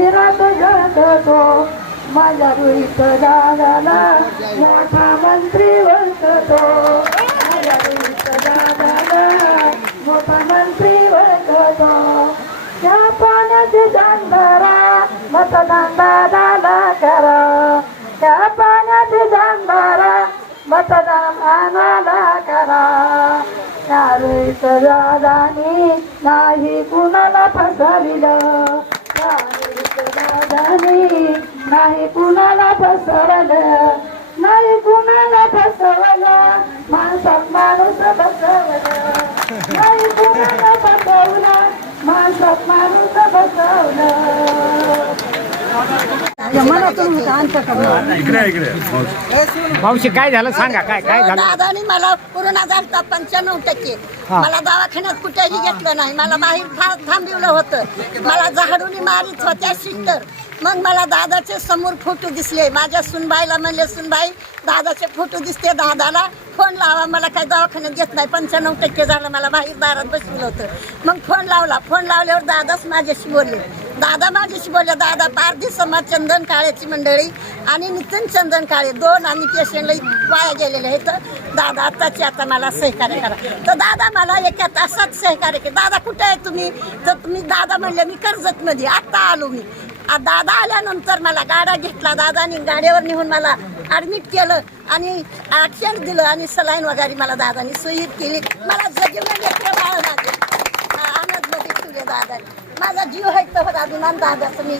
मंदिरात झळकतो माझ्या रुईत दादाला मोठा मंत्री वळकतो माझ्या रुईत दादाला मोठा मंत्री वळकतो त्या पाण्याची दांधारा मतदान दादाला करा. त्या पाण्याचे दांधारा मतदान आणाला करा. त्या रुईत दादानी नाही कुणाला फसविलं. नाही कुणाला फसवलं नाही कुणाला फसवलं. माणसात माणूस बसवलं नाही कुणाला फसवलं माणसात माणूस बसवलं इकडे इकडे मावशी काय झालं? सांगा काय काय झालं? दादानी मला कोरोना झालता पंच्याण्णव टक्के. मला दवाखान्यात कुठेही घेतलं नाही. मला बाहेर था- थांबवलं होतं. मला झाडून मारित होत्या सिस्टर. मग मला दादाचे समोर फोटो दिसले. माझ्या सुनबाईला म्हणले सुनबाई दादाचे फोटो दिसते. दादाला फोन लावा. मला काय दवाखान्यात घेत नाही. पंच्याण्णव टक्के झालं. मला बाहेर दारात बसवलं होतं. मग फोन लावला. फोन लावल्यावर दादाच माझ्याशी बोलले. दादा माझ्याशी बोलले दादा पारधी समाज चंदन काळेची मंडळी आणि नितीन चंदन काळे दोन आम्ही पेशंटला वाया गेलेले आहेत. दादा आताची आता मला सहकार्य करा. तर दादा मला एका तासात सहकार्य केलं. दादा कुठे आहे तुम्ही? तर तुम्ही दादा म्हणले मी कर्जतमध्ये आत्ता आलो मी. आ- दादा आल्यानंतर मला गाडा घेतला. दादानी गाड्यावर नेऊन मला ॲडमिट केलं आणि ॲक्शन दिलं आणि सलाईन वगैरे मला दादानी सुईत केली. मला जगीमध्ये बाळ माझे दादा माझा जीव आहे तर अभिमान दादाचं मी